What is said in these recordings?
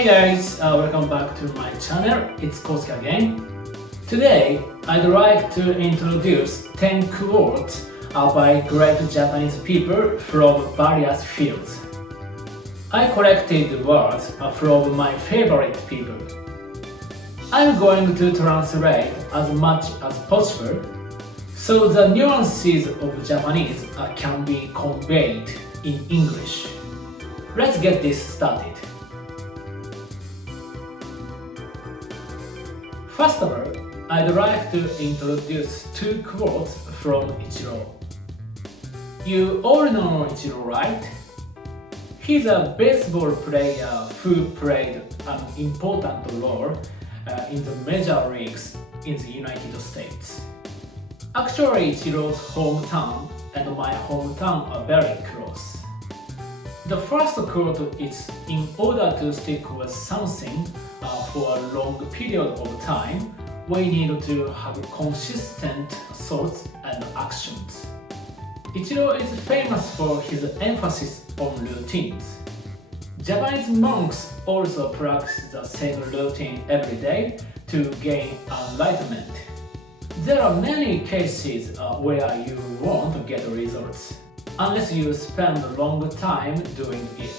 Hey guys, welcome back to my channel. It's Kosuke again. Today, I'd like to introduce 10 quotes by great Japanese people from various fields. I collected words from my favorite people. I'm going to translate as much as possible so the nuances of Japanese can be conveyed in English. Let's get this started. First of all, I'd like to introduce two quotes from Ichiro. You all know Ichiro, right? He's a baseball player who played an important role in the major leagues in the United States. Actually, Ichiro's hometown and my hometown are very close. The first quote is, in order to stick with something for a long period of time, we need to have consistent thoughts and actions. Ichiro is famous for his emphasis on routines. Japanese monks also practice the same routine every day to gain enlightenment. There are many cases where you won't get results unless you spend a long time doing it.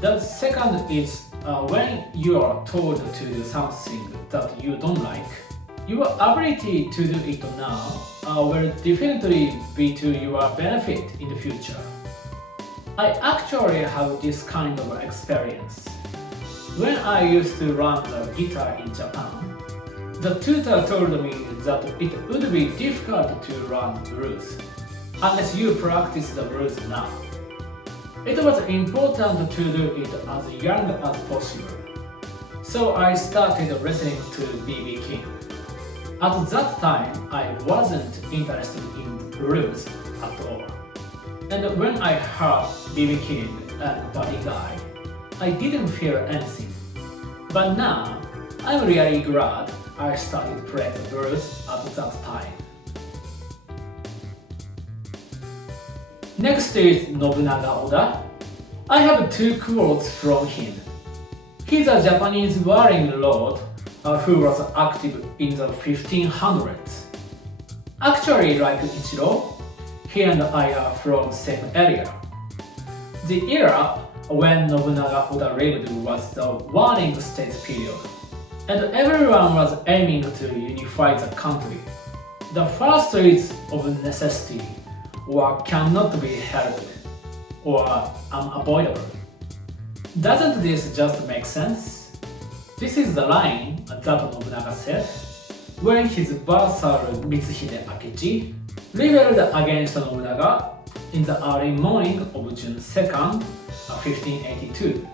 The second is when you are told to do something that you don't like, your ability to do it now will definitely be to your benefit in the future. I actually have this kind of experience. When I used to learn the guitar in Japan, the tutor told me that it would be difficult to learn blues unless you practice the blues now. It was important to do it as young as possible. So I started listening to B.B. King. At that time, I wasn't interested in blues at all. And when I heard B.B. King and Buddy Guy, I didn't feel anything. But now, I'm really glad I started playing the blues at that time. Next is Nobunaga Oda. I have two quotes from him. He's a Japanese warring lord who was active in the 1500s. Actually, like Ichiro, he and I are from the same area. The era when Nobunaga Oda lived was the warring states period, and everyone was aiming to unify the country. The first is of necessity, or cannot be helped, or unavoidable. Doesn't this just make sense? This is the line that Nobunaga said when his vassal Mitsuhide Akechi rebelled against Nobunaga in the early morning of June 2nd, 1582.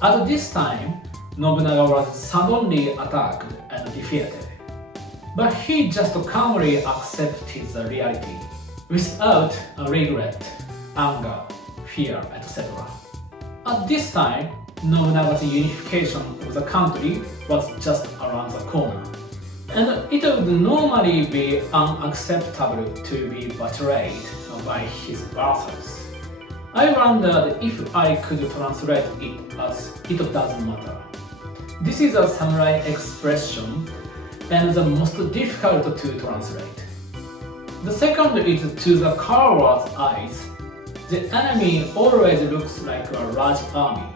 At this time, Nobunaga was suddenly attacked and defeated. But he just calmly accepted the reality, without regret, anger, fear, etc. At this time, Nobunaga's unification of the country was just around the corner, and it would normally be unacceptable to be betrayed by his vassals. I wondered if I could translate it as "it doesn't matter." This is a samurai expression and the most difficult to translate. The second is, to the coward's eyes, the enemy always looks like a large army.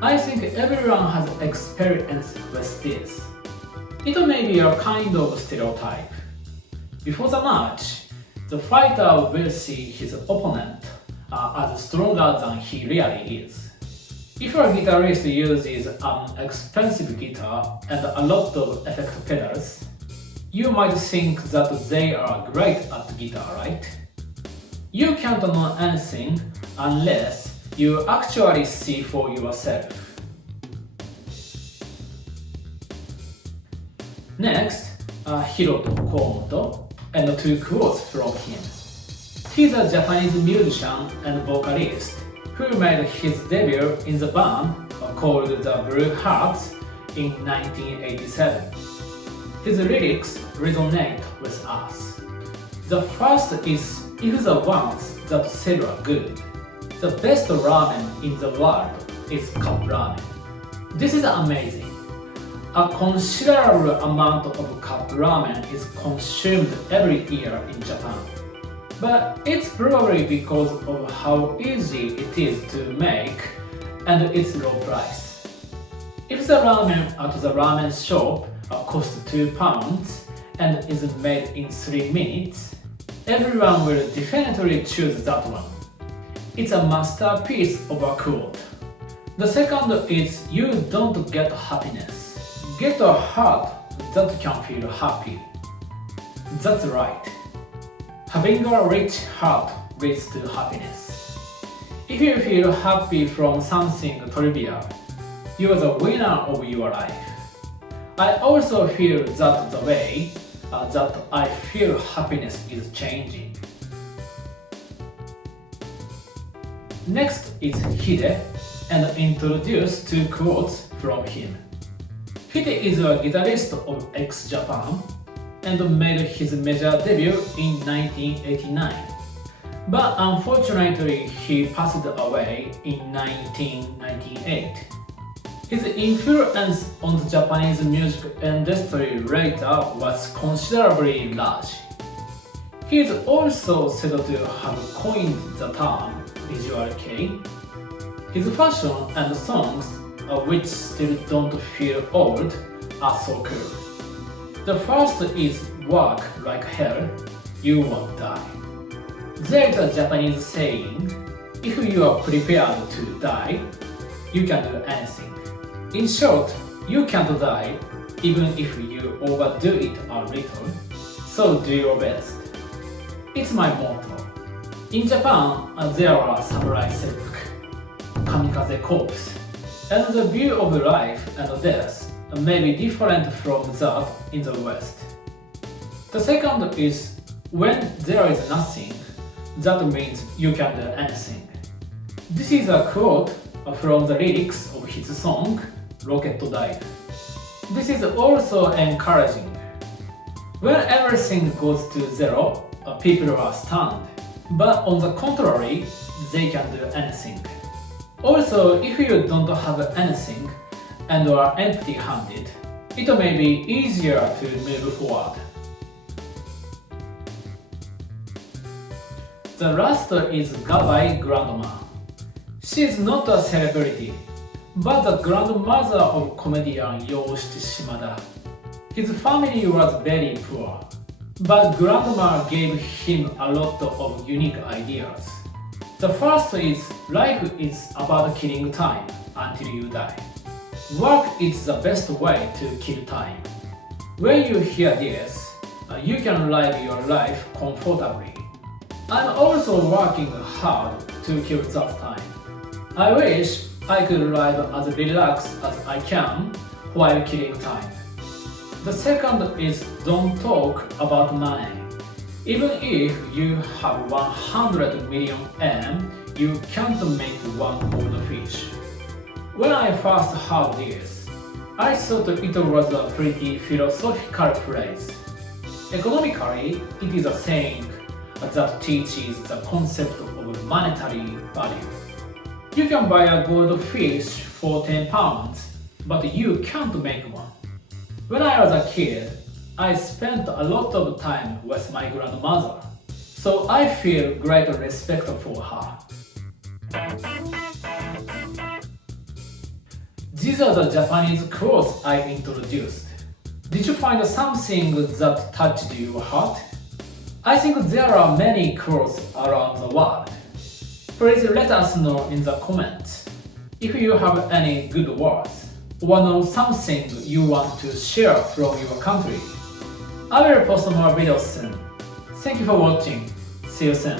I think everyone has experience with this. It may be a kind of stereotype. Before the match, the fighter will see his opponent as stronger than he really is. If a guitarist uses an expensive guitar and a lot of effect pedals, you might think that they are great at guitar, right? You can't know anything unless you actually see for yourself. Next, Hiroto Komoto, and two quotes from him. He's a Japanese musician and vocalist who made his debut in the band called the Blue Hearts in 1987. His lyrics resonate with us. The first is, if the ones that sell are good, the best ramen in the world is cup ramen. This is amazing. A considerable amount of cup ramen is consumed every year in Japan. But it's probably because of how easy it is to make and its low price. If the ramen at the ramen shop costs £2 and is made in 3 minutes, everyone will definitely choose that one. It's a masterpiece of a quote. The second is you don't get happiness. Get a heart that can feel happy. That's right. Having a rich heart leads to happiness. If you feel happy from something trivial, you are the winner of your life. I also feel that the way that I feel happiness is changing. Next is Hide, and introduce 2 quotes from him. Hide is a guitarist of ex-Japan and made his major debut in 1989. But unfortunately, he passed away in 1998. His influence on the Japanese music industry later was considerably large. He is also said to have coined the term visual kei. His fashion and songs, which still don't feel old, are so cool. The first is work like hell, you won't die. There is a Japanese saying, if you are prepared to die, you can do anything. In short, you can't die even if you overdo it a little, so do your best. It's my motto. In Japan, there are samurai seppuku, kamikaze corpse, and the view of life and death may be different from that in the West. The second is, when there is nothing, that means you can do anything. This is a quote from the lyrics of his song, Rocket Dive. This is also encouraging. When everything goes to zero, people are stunned, but on the contrary, they can do anything. Also, if you don't have anything and are empty-handed, it may be easier to move forward. The last is Gabai grandma. She is not a celebrity, but the grandmother of comedian Yoshiki Shimada. His family was very poor, but grandma gave him a lot of unique ideas. The first is, life is about killing time until you die. Work is the best way to kill time. When you hear this, you can live your life comfortably. I'm also working hard to kill that time. I wish I could live as relaxed as I can while killing time. The second is, don't talk about money. Even if you have 100 million yen, you can't make one goldfish. When I first heard this, I thought it was a pretty philosophical phrase. Economically, it is a saying that teaches the concept of monetary value. You can buy a goldfish for £10, but you can't make one. When I was a kid, I spent a lot of time with my grandmother, so I feel great respect for her. These are the Japanese quotes I introduced. Did you find something that touched your heart? I think there are many quotes around the world. Please let us know in the comments if you have any good words or know something you want to share from your country. I will post more videos soon. Thank you for watching. See you soon.